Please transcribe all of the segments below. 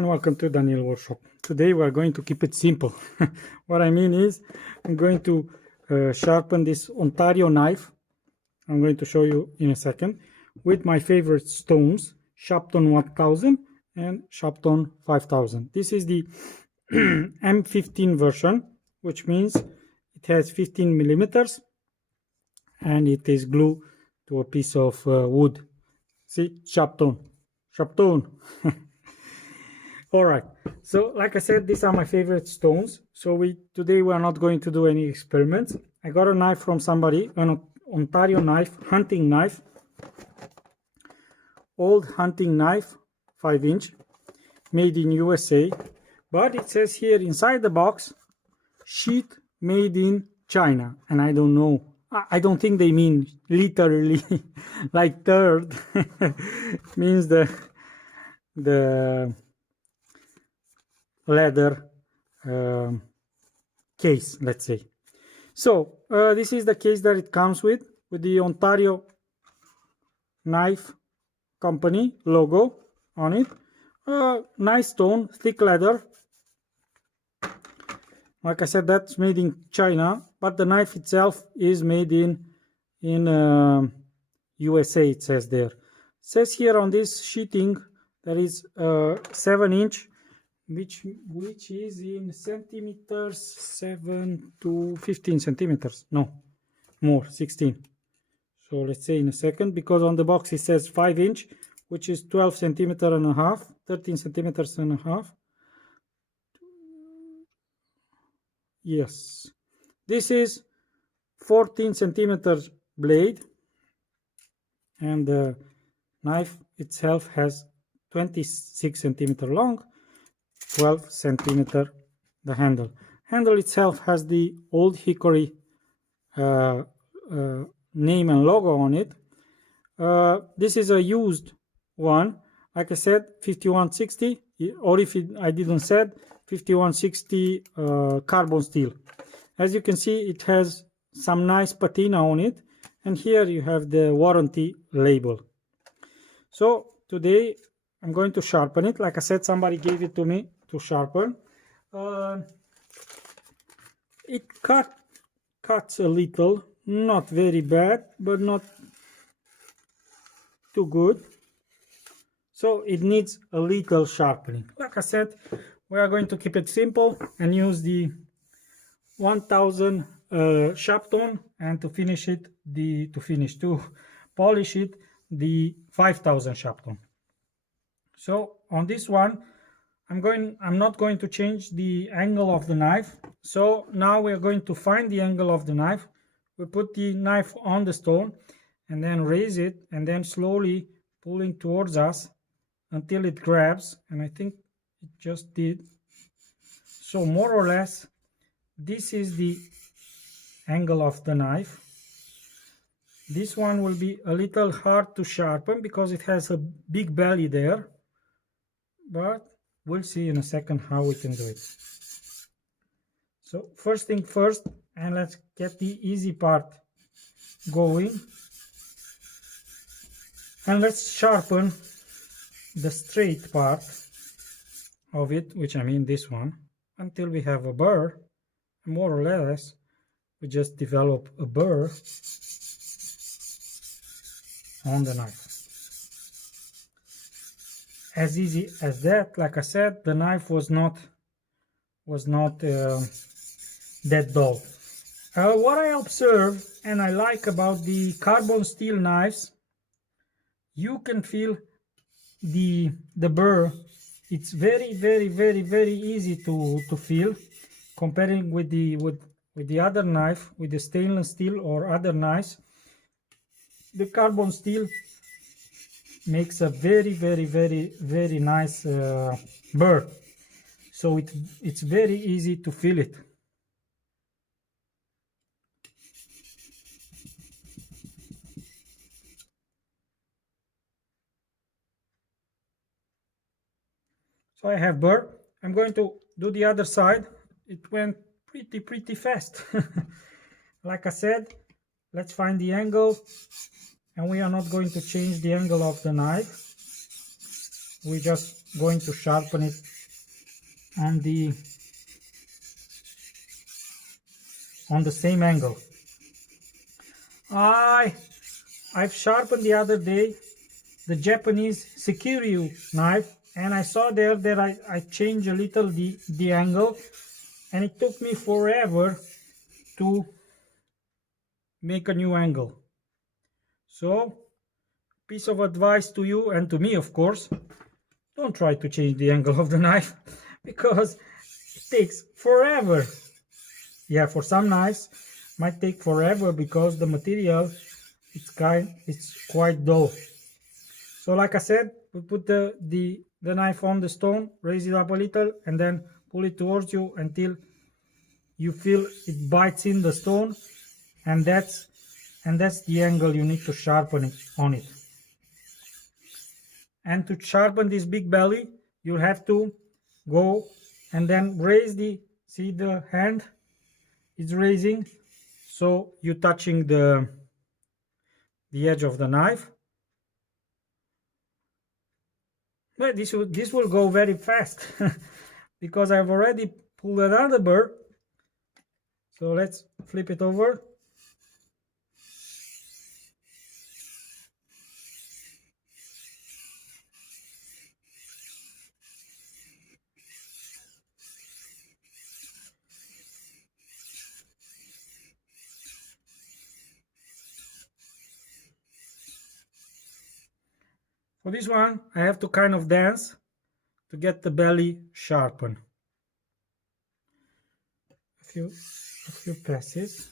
and welcome to Daniel Workshop. Today we are going to keep it simple. What I mean is I'm going to sharpen this Ontario knife. I'm going to show you in a second with my favorite stones, Shapton 1000 and Shapton 5000. This is the M15 version, which means it has 15 millimeters and it is glued to a piece of wood. See, Shapton. All right, so like I said, these are my favorite stones. So today we are not going to do any experiments. I got a knife from somebody, an Ontario knife, hunting knife, old hunting knife, 5-inch, made in USA. But it says here inside the box, sheet made in China. And I don't know, I don't think they mean literally like third. Means the leather case, let's say. So this is the case that it comes with the Ontario knife company logo on it. Nice stone, thick leather. Like I said, that's made in China, but the knife itself is made in USA. It says there. It says here on this sheeting there is 7-inch, which is in centimeters, 7 to 15 centimeters. No, more, 16. So let's say in a second, because on the box it says 5-inch, which is 12 centimeter and a half, 13 centimeters and a half. Yes, this is 14 centimeters blade, and the knife itself has 26 centimeter long, 12 centimeter the handle. Handle itself has the old Hickory name and logo on it. This is a used one, like I said, 5160, or if I didn't said 5160 carbon steel. As you can see, it has some nice patina on it, and here you have the warranty label. So today I'm going to sharpen it. Like I said, somebody gave it to me to sharpen. It cuts a little, not very bad, but not too good. So it needs a little sharpening. Like I said, we are going to keep it simple and use the 1000 Shapton, and to polish it, the 5000 Shapton. So on this one, I'm not going to change the angle of the knife. So now we are going to find the angle of the knife. We put the knife on the stone and then raise it, and then slowly pulling towards us until it grabs, and I think it just did. So more or less, this is the angle of the knife. This one will be a little hard to sharpen because it has a big belly there, but we'll see in a second how we can do it. So first thing first, and let's get the easy part going, and let's sharpen the straight part of it, which I mean this one, until we have a burr. More or less we just develop a burr on the knife. As easy as that. Like I said, the knife was not that dull. What I observe and I like about the carbon steel knives, you can feel the burr. It's very easy to feel, comparing with the other knife, with the stainless steel or other knives. The carbon steel makes a very nice burr, so it's very easy to feel it. So I have burr. I'm going to do the other side. It went pretty fast. Like I said, let's find the angle, and we are not going to change the angle of the knife. We just going to sharpen it on the same angle. I've sharpened the other day the Japanese Hickory knife, and I saw there that I changed a little the angle, and it took me forever to make a new angle. So, piece of advice to you and to me, of course, don't try to change the angle of the knife because it takes forever. Yeah, for some knives might take forever because the material it's quite dull. So like I said, we put the knife on the stone, raise it up a little, and then pull it towards you until you feel it bites in the stone, and that's the angle you need to sharpen it on it. And to sharpen this big belly, you'll have to go and then raise see the hand is raising, so you're touching the edge of the knife. But this will go very fast because I've already pulled another burr. So let's flip it over. For this one, I have to kind of dance to get the belly sharpened. A few passes.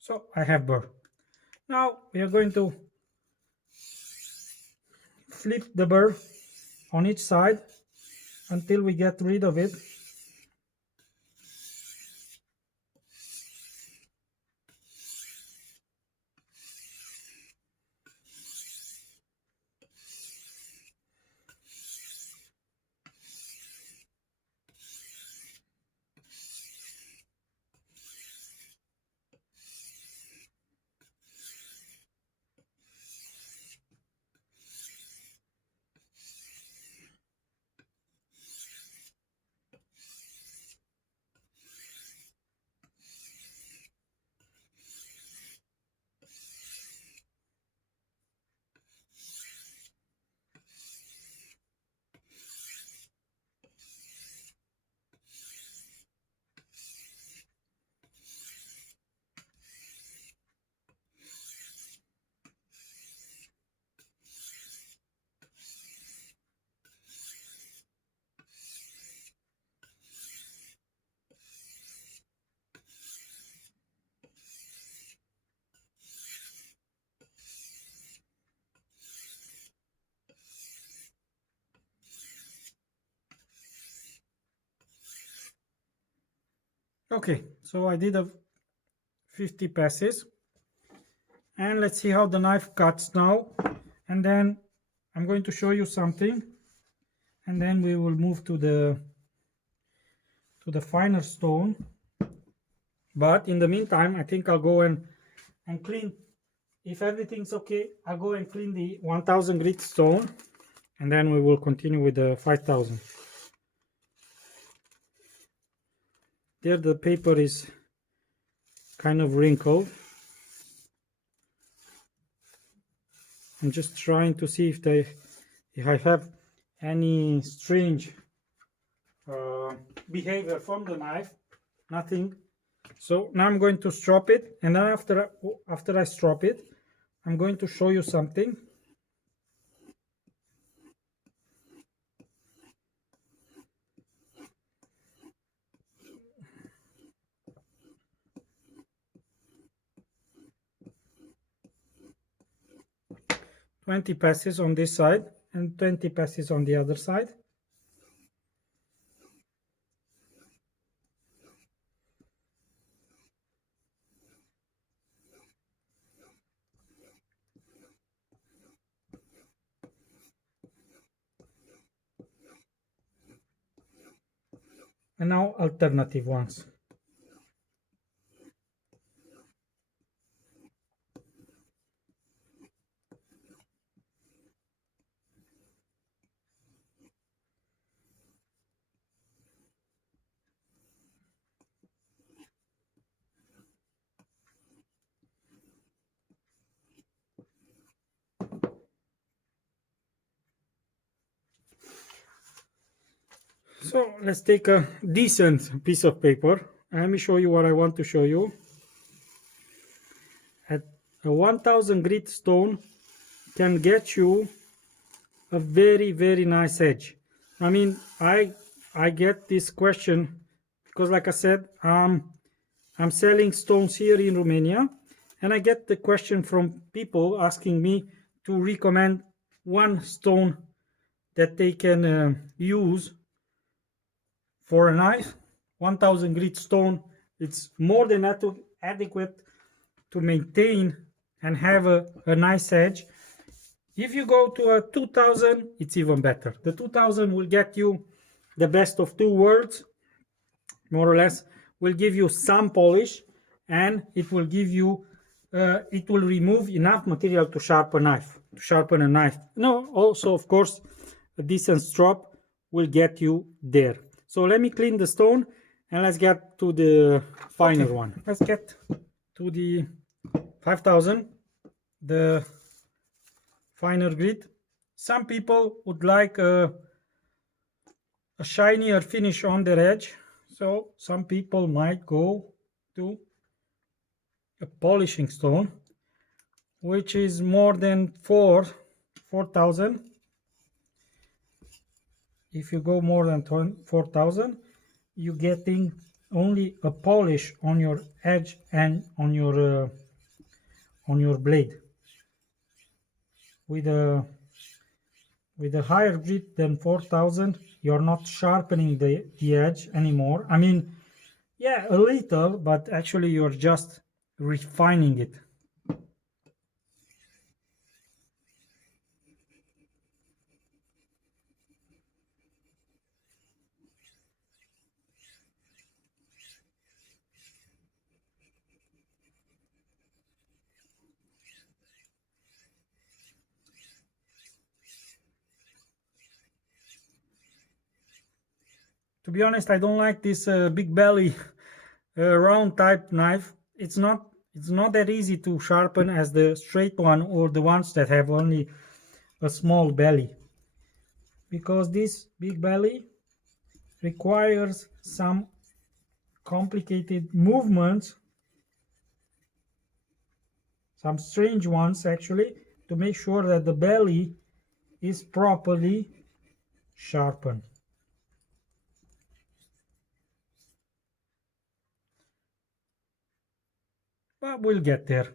So I have burr. Now we are going to flip the burr on each side until we get rid of it. Okay, so I did 50 passes, and let's see how the knife cuts now, and then I'm going to show you something, and then we will move to the finer stone. But in the meantime, I think I'll go and clean. If everything's okay, I'll go and clean the 1000 grit stone, and then we will continue with the 5000. There the paper is kind of wrinkled. I'm just trying to see if I have any strange behavior from the knife. Nothing. So now I'm going to strop it, and then after I strop it, I'm going to show you something. "20 passes on this side and 20 passes on the other side. And now alternative ones. So let's take a decent piece of paper. Let me show you what I want to show you. At a 1000 grit stone can get you a very nice edge. I mean, I get this question because, like I said, I'm selling stones here in Romania, and I get the question from people asking me to recommend one stone that they can use for a knife. 1000 grit stone, it's more than adequate to maintain and have a nice edge. If you go to a 2000, it's even better. The 2000 will get you the best of two worlds, more or less. Will give you some polish, and it will give you it will remove enough material to sharpen a knife. No, also of course a decent strop will get you there. So let me clean the stone and let's get to the finer one. Let's get to the 5000, the finer grit. Some people would like a shinier finish on their edge, so some people might go to a polishing stone, which is more than 4000. If you go more than 4000, you're getting only a polish on your edge and on your blade. With a higher grit than 4000, you're not sharpening the edge anymore. I mean, yeah, a little, but actually you're just refining it. To be honest, I don't like this big belly round type knife. It's not that easy to sharpen as the straight one or the ones that have only a small belly, because this big belly requires some complicated movements, some strange ones actually, to make sure that the belly is properly sharpened. But we'll get there.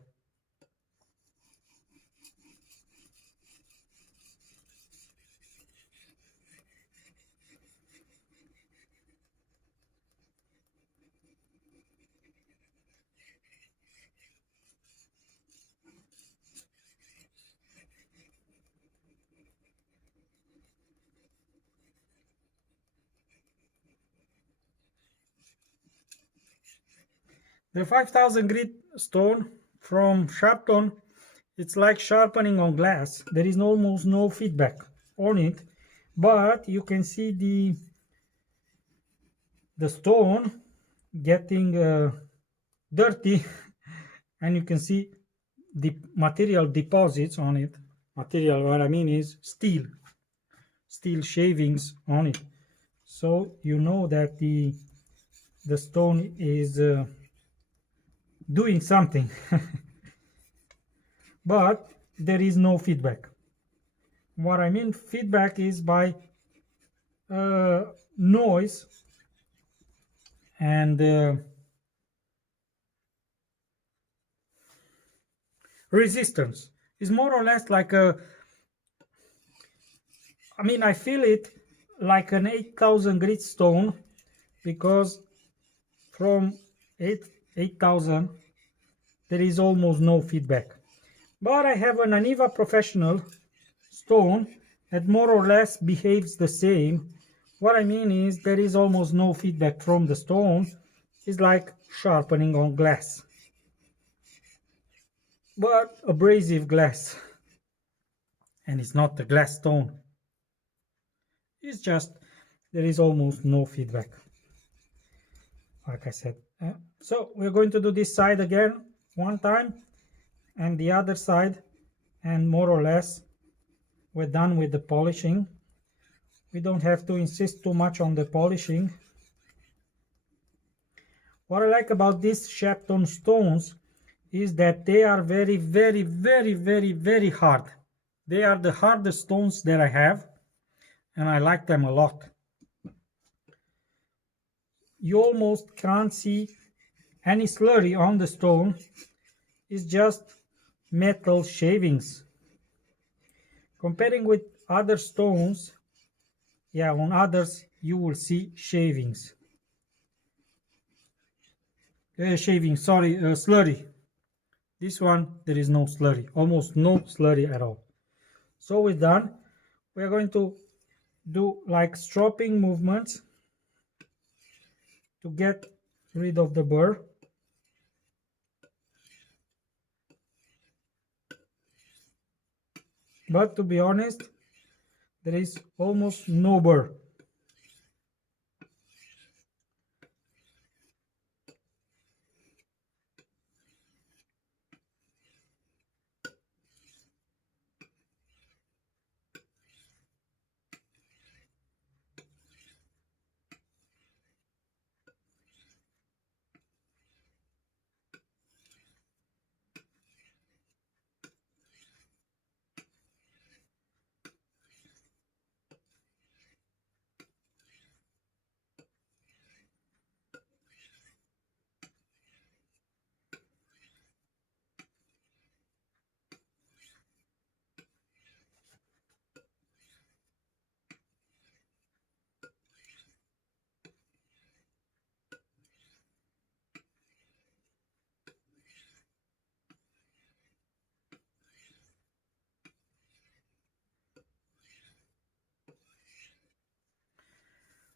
The 5000 grit stone from Shapton, it's like sharpening on glass. There is almost no feedback on it, but you can see the stone getting dirty, and you can see the material deposits on it. Material, what I mean is steel shavings on it. So you know that the stone is doing something. But there is no feedback. What I mean feedback is by noise and resistance. Is more or less like a, I mean, I feel it like an 8000 grit stone, because from 8000 there is almost no feedback. But I have an Aniva Professional stone that more or less behaves the same. What I mean is there is almost no feedback from the stone. It's like sharpening on glass, but abrasive glass. And it's not a glass stone. It's just there is almost no feedback, like I said. So we're going to do this side again one time and the other side, and more or less we're done with the polishing. We don't have to insist too much on the polishing. What I like about these Shapton stones is that they are very, very, very, very, very hard. They are the hardest stones that I have, and I like them a lot. You almost can't see any slurry on the stone. It's just metal shavings. Comparing with other stones, yeah, on others you will see shavings. Slurry. This one, there is no slurry, almost no slurry at all. So we're done. We're going to do like stropping movements to get rid of the burr. But to be honest, there is almost no burr.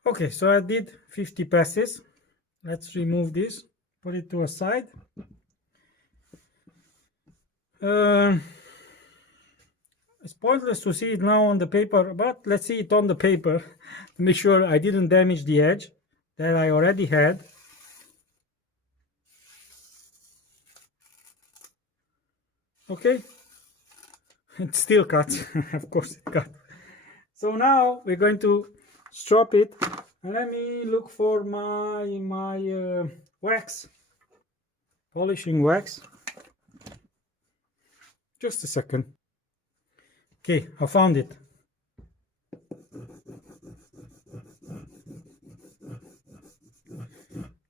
Okay, so I did 50 passes. Let's remove this, put it to a side. It's pointless to see it now on the paper, but let's see it on the paper to make sure I didn't damage the edge that I already had. Okay, it still cuts. Of course it cuts. So now we're going to strop it. And let me look for my wax, polishing wax. Just a second. Okay, I found it.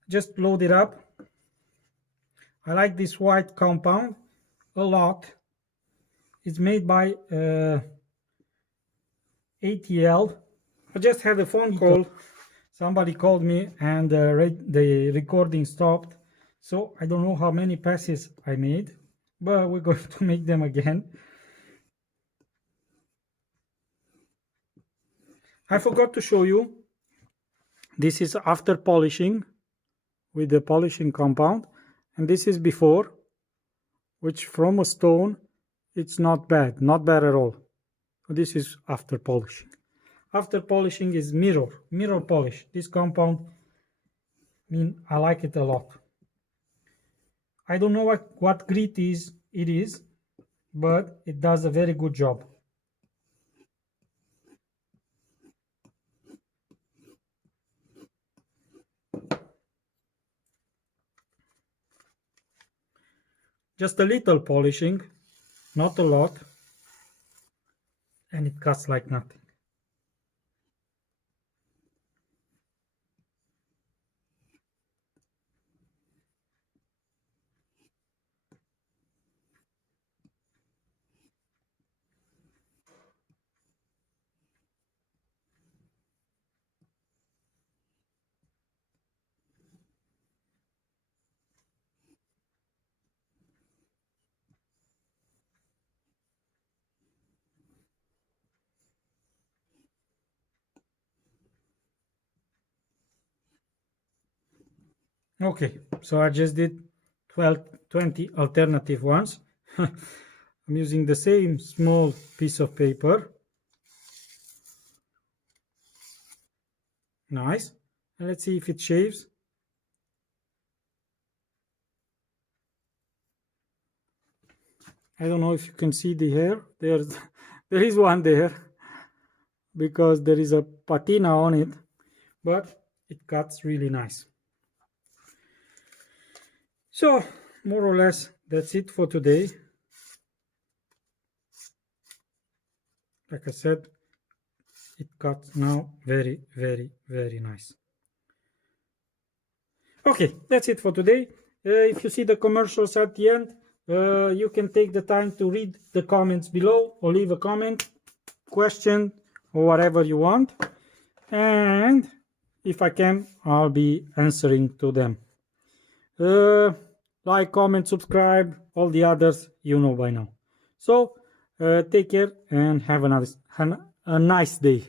Just load it up. I like this white compound a lot. It's made by ATL. I just had a phone call. Somebody called me and the recording stopped. So I don't know how many passes I made, but we're going to make them again. I forgot to show you. This is after polishing with the polishing compound, and this is before, which from a stone it's not bad at all. This is after polishing. After polishing is mirror polish. This compound, I like it a lot. I don't know what grit it is, but it does a very good job. Just a little polishing, not a lot, and it cuts like nothing. Okay, so I just did 20 alternative ones. I'm using the same small piece of paper. Nice. And let's see if it shaves. I don't know if you can see the hair. There is one there. because there is a patina on it, but it cuts really nice. So more or less that's it for today. Like I said, it cuts now very, very, very nice. Okay, that's it for today. If you see the commercials at the end, you can take the time to read the comments below or leave a comment, question, or whatever you want. And if I can, I'll be answering to them. Like, comment, subscribe, all the others you know by now. So take care and have a nice day.